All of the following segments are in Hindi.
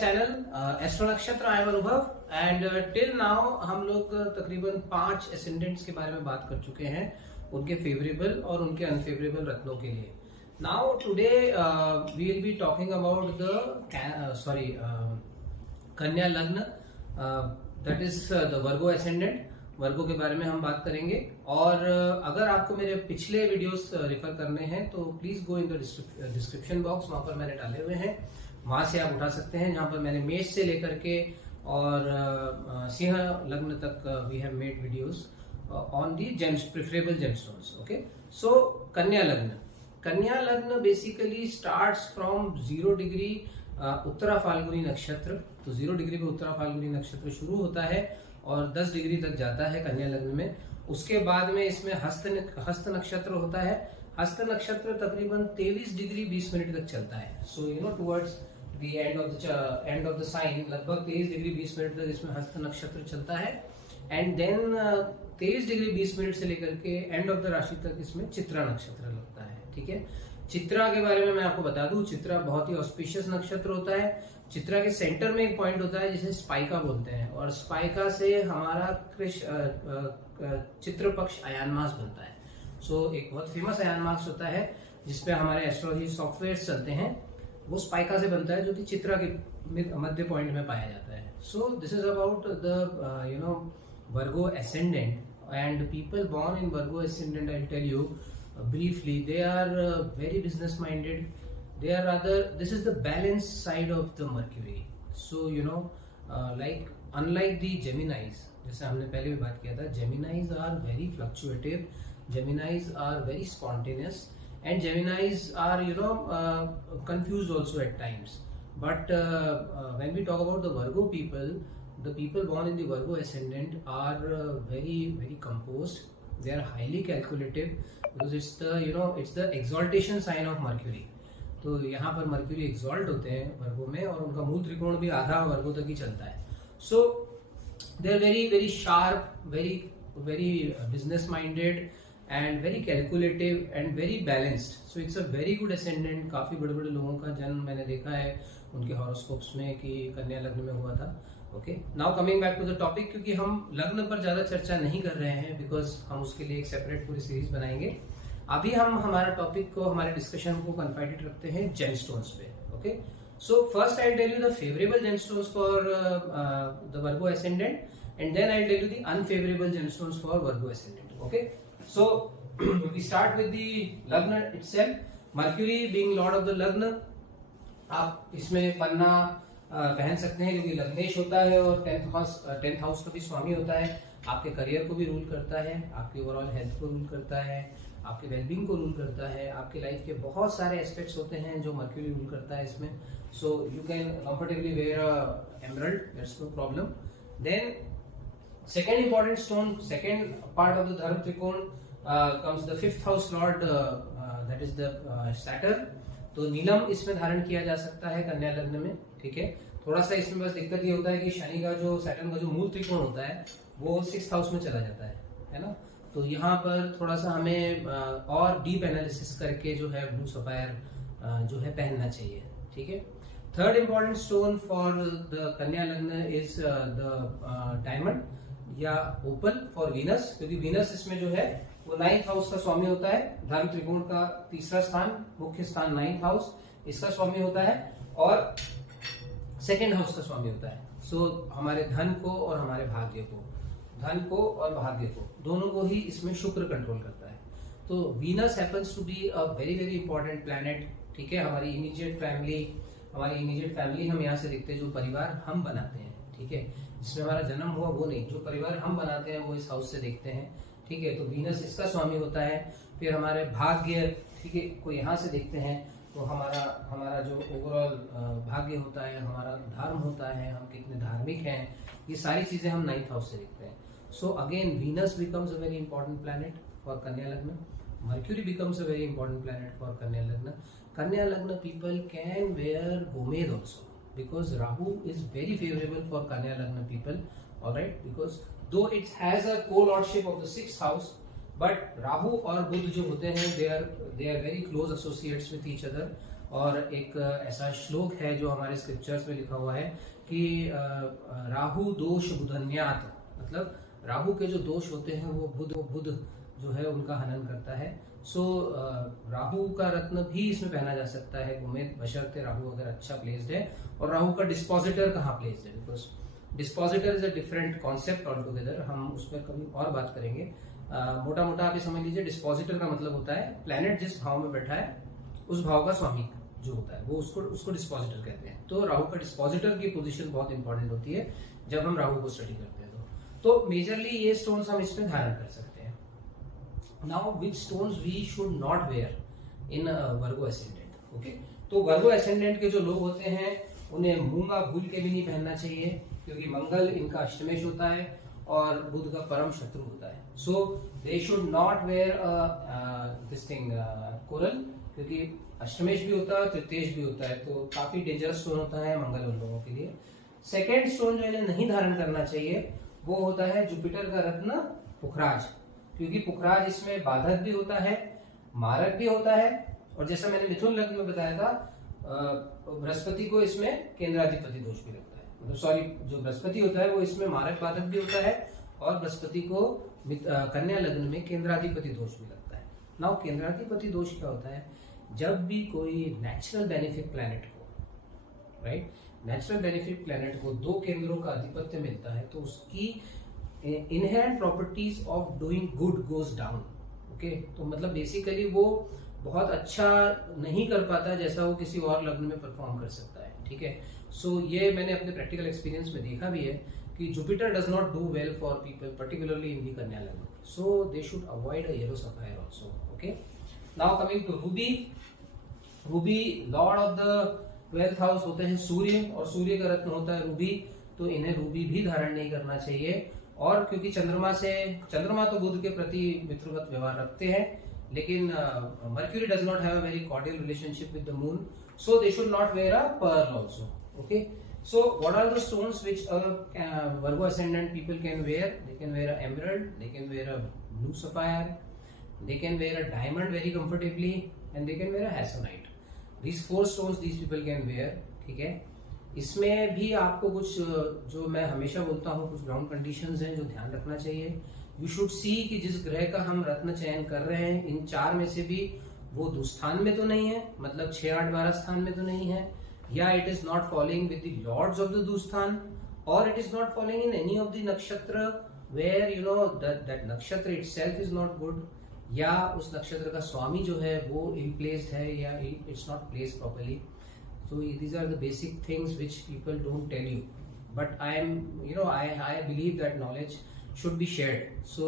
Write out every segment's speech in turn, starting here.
चैनल एस्ट्रो नक्षत्र। आई एम अनुभव एंड टिल नाउ हम लोग तकरीबन 5 एसेंडेंट्स के बारे में बात कर चुके हैं, उनके फेवरेबल और उनके अनफेवरेबल रत्नों के लिए। Now today we will be talking about the Kanya lagna, that is the Virgo ascendant. Virgo के बारे में हम बात करेंगे। और अगर आपको मेरे पिछले वीडियोस रेफर करने हैं तो please go in the description box, वहां पर मैंने डाले हुए हैं, वहां से आप उठा सकते हैं, जहां पर मैंने मेष से लेकर के और सिंह लग्न तक we have made videos on the preferable gemstones. Okay, so Kanya lagna basically starts from 0 degree Uttara Phalguni nakshatra. तो 0 डिग्री पे उत्तरा फाल्गुनी नक्षत्र शुरू होता है और 10 डिग्री तक जाता है कन्या लग्न में। उसके बाद में इसमें हस्त नक्षत्र होता है। हस्त नक्षत्र तकरीबन 23 डिग्री 20 मिनट तक चलता है। So you know towards the end of the sign, लगभग 23 डिग्री 20 मिनट तक इसमें हस्त नक्षत्र चलता है। एंड देन 23 डिग्री 20 मिनट से लेकर के एंड ऑफ द राशि तक इसमें चित्रा नक्षत्र लगता है। ठीक है, चित्रा के बारे में मैं आपको बता दूं, चित्रा बहुत ही ऑस्पिशियस नक्षत्र होता है। चित्रा के सेंटर में एक पॉइंट होता है जिसे स्पाइका बोलते हैं, और स्पाइका से हमारा चित्र पक्ष अयान मास बनता है। सो एक बहुत फेमस अयान मास होता है जिसपे हमारे एस्ट्रोलॉजी सॉफ्टवेयर चलते हैं, वो स्पाइका से बनता है, जो कि चित्रा के मध्य पॉइंट में पाया जाता है। So this is about the Virgo ascendant and people born in Virgo ascendant. I will tell you briefly, they are very business minded. They are rather, this is the balanced side of the Mercury. So like unlike the Geminis, जैसे हमने पहले भी बात किया था, Geminis are very fluctuative, Geminis are very spontaneous, and Geminis are confused also at times. But when we talk about the Virgo people, the people born in the Virgo ascendant are very very composed. They are highly calculative because it's the exaltation sign of Mercury. तो यहाँ पर मर्क्यूरी एक्सॉल्ट होते हैं वर्गो में, और उनका मूल त्रिकोण भी आधा वर्गो तक ही चलता है। So they are very very sharp, very very business minded and very calculative and very balanced. So it's a very good ascendant. काफी बड़े बड़े लोगों का जन्म मैंने देखा है उनके हॉरोस्कोप्स में कि कन्या लग्न में हुआ था। Okay, now coming back to the topic, क्योंकि हम लग्न पर ज्यादा चर्चा नहीं कर रहे हैं बिकॉज हम उसके लिए एक सेपरेट पूरी सीरीज बनाएंगे। अभी हम हमारा टॉपिक को, हमारे डिस्कशन को कन्फाइडेड रखते हैं जेमस्टोन्स पे। Okay, so first I tell you the favourable gemstones for the Virgo ascendant and then I tell you the unfavourable gemstones for Virgo ascendant. Okay, so we start with the lagna itself. Mercury being lord of the lagna, आप इसमें पन्ना पहन सकते हैं क्योंकि लग्नेश होता है और 10th हाउस का भी स्वामी होता है। आपके करियर को भी रूल करता है, आपके ओवरऑल हेल्थ को रूल करता है, आपके वेलबींग को रूल करता है, आपके लाइफ के बहुत सारे एस्पेक्ट्स होते हैं जो मर्क्यूरी रूल करता है इसमें। So you can comfortably wear emerald, that's no problem. Then second important stone, second part of the धर्म त्रिकोण comes the 5th house lord, that is the Saturn. तो नीलम इसमें धारण किया जा सकता है कन्या लग्न में। ठीक है, थोड़ा सा इसमें बस दिक्कत ये होता है कि शनि का जो, सैटर्न का जो मूल त्रिकोण होता है वो 6th हाउस में चला जाता है ना। तो यहाँ पर थोड़ा सा हमें और डीप एनालिसिस करके जो है ब्लू सफायर जो है पहनना चाहिए। ठीक है, third important stone for the Kanya लग्न इज द डायमंड या ओपल फॉर वीनस, क्योंकि वीनस इसमें जो है वो 9th हाउस का स्वामी होता है। धर्म त्रिकोण का तीसरा स्थान, मुख्य स्थान 9th हाउस, इसका स्वामी होता है, और 2nd हाउस का स्वामी होता है। सो हमारे धन को और हमारे भाग्य को, धन को और भाग्य को, दोनों को ही इसमें शुक्र कंट्रोल करता है। तो Venus happens to be a very very important planet. ठीक है, हमारी इमीडिएट फैमिली हम यहाँ से देखते हैं, जो परिवार हम बनाते हैं। ठीक है, जिसमें हमारा जन्म हुआ वो नहीं, जो परिवार हम बनाते हैं वो इस हाउस से देखते हैं। ठीक है, तो वीनस इसका स्वामी होता है। फिर हमारे भाग्य, ठीक है, को यहाँ से देखते हैं, तो हमारा जो ओवरऑल भाग्य होता है, हमारा धर्म होता है, हम कितने धार्मिक हैं, ये सारी चीजें हम 9th हाउस से देखते हैं। So again Venus becomes a very important planet for Kanya lagna. Mercury becomes a very important planet for Kanya lagna. Kanya lagna people can wear gomed also because Rahu is very favorable for Kanya Lagna people, alright, because though it has a co-lordship of the 6th house, but Rahu और बुध जो होते हैं they are very close associates with each other. और एक ऐसा श्लोक है जो हमारे स्क्रिप्चर्स में लिखा हुआ है कि राहु दोष बुधन्यात, मतलब राहु के जो दोष होते हैं वो बुध जो है उनका हनन करता है। सो राहु का रत्न भी इसमें पहना जा सकता है गोमेद, बशर्ते राहु अगर अच्छा प्लेस्ड है। और राहु का डिस्पोजिटर कहाँ प्लेस्ड है, because dispositor is a different concept all together, हम उस पर कभी और बात करेंगे। मोटा मोटा आप ये समझ लीजिए, डिस्पोजिटर का मतलब होता है प्लैनेट जिस भाव में बैठा है उस भाव का स्वामी जो होता है वो उसको डिस्पोजिटर कहते हैं। तो राहु का डिस्पोजिटर की पोजीशन बहुत इंपॉर्टेंट होती है जब हम राहु को स्टडी करते हैं। तो मेजरली ये स्टोन्स हम इसमें धारण कर सकते हैं। Now which stones we should not wear in Virgo ascendant. Okay, तो वर्गो एसेंडेंट के जो लोग होते हैं उन्हें मूंगा भूल के भी नहीं पहनना चाहिए, क्योंकि मंगल इनका अष्टमेश होता है और बुध का परम शत्रु होता है। So they should not wear this thing coral, क्योंकि अष्टमेश भी होता है, तृतीयेश भी होता है, तो काफी डेंजरस स्टोन होता है मंगल उन लोगों के लिए। सेकेंड स्टोन जो इन्हें नहीं धारण करना चाहिए वो होता है जुपिटर का रत्न पुखराज, क्योंकि पुखराज इसमें बाधक भी होता है, मारक भी होता है, और जैसा मैंने मिथुन लग्न में बताया था बृहस्पति को इसमें केंद्राधिपति दोष भी लगता है, मतलब सॉरी जो बृहस्पति होता है वो इसमें मारक बाधक भी होता है, और बृहस्पति को कन्या लग्न में केंद्राधिपति दोष भी लगता है। नाउ केंद्राधिपति दोष क्या होता है, जब भी कोई नेचुरल बेनिफिक प्लैनेट को, राइट, नेचुरल बेनिफिट प्लैनेट को दो केंद्रों का अधिपत्य मिलता है तो उसकी inherent properties of doing good goes down. Okay, तो मतलब बेसिकली वो बहुत अच्छा नहीं कर पाता जैसा वो किसी और लग्न में परफॉर्म कर सकता है। ठीक है, सो ये मैंने अपने प्रैक्टिकल एक्सपीरियंस में देखा भी है कि Jupiter does not do well for people particularly in the Kanya lagna, so they should avoid a yellow sapphire also. Okay, now coming to ruby. Ruby lord of the 12th house होते हैं सूर्य, और सूर्य का रत्न होता है रूबी, तो इन्हें रूबी भी धारण नहीं करना चाहिए। और क्योंकि चंद्रमा तो बुध के प्रति मित्रवत व्यवहार रखते हैं, लेकिन Mercury does not have a very cordial relationship with the moon, so they should not wear a pearl also. Okay, so what are the stones which Virgo ascendant people can wear? They can wear a emerald, they can wear a blue sapphire, they can wear a diamond very comfortably, and they can wear a hasonite. These 4 stones these people can wear. ठीक है, इसमें भी आपको कुछ जो मैं हमेशा बोलता हूँ कुछ ग्राउंड कंडीशंस हैं जो ध्यान रखना चाहिए। यू शुड सी कि जिस ग्रह का हम रत्न चयन कर रहे हैं इन 4 में से भी वो दुस्थान में तो नहीं है, मतलब 6, 8, 12 स्थान में तो नहीं है, या it is not following with the lords of the dusthan, और it is not following in any of the nakshatra where you know that nakshatra itself is not good, या उस नक्षत्र का स्वामी जो है वो इनप्लेस्ड है या it's not placed properly. So these are the basic things which people don't tell you, but I am I believe that knowledge should be shared, so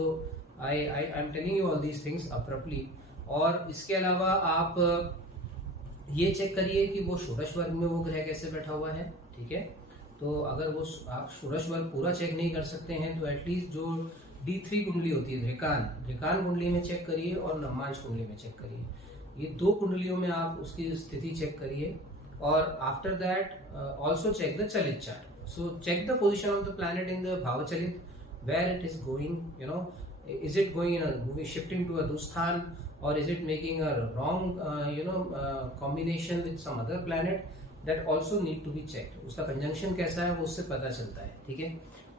I am telling you all these things abruptly. और इसके अलावा आप ये चेक करिए कि वो षोडश वर्ग में वो ग्रह कैसे बैठा हुआ है। ठीक है, तो अगर वो आप षोडश वर्ग पूरा चेक नहीं कर सकते हैं तो एटलीस्ट जो D3 कुंडली होती है ध्रेकान कुंडली में चेक करिए और नवमांश कुंडली में चेक करिए। ये 2 कुंडलियों में आप उसकी स्थिति चेक करिए, और after that also check the chalit chart. So check the position of the planet in the bhav chalit, where it is going, you know, is it going in movie shifting to a dusthan, और is it making a wrong combination with some other planet, that also need to be checked. उसका कंजंक्शन कैसा है वो उससे पता चलता है। ठीक है,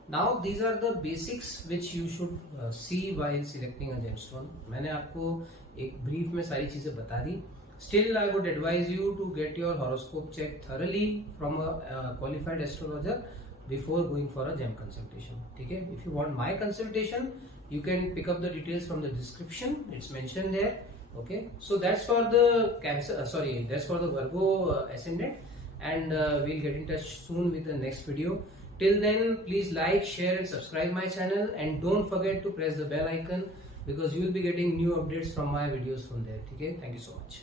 Now these are the basics which you should see while selecting a gemstone. मैंने आपको एक brief में सारी चीजें बता दी। Still I would advise you to get your horoscope checked thoroughly from a qualified astrologer before going for a gem consultation. ठीक है? If you want my consultation, you can pick up the details from the description. It's mentioned there. Okay? So that's for the Cancer. That's for the Virgo ascendant, and we'll get in touch soon with the next video. Till then, please like, share and subscribe my channel, and don't forget to press the bell icon because you will be getting new updates from my videos from there. Okay? Thank you so much.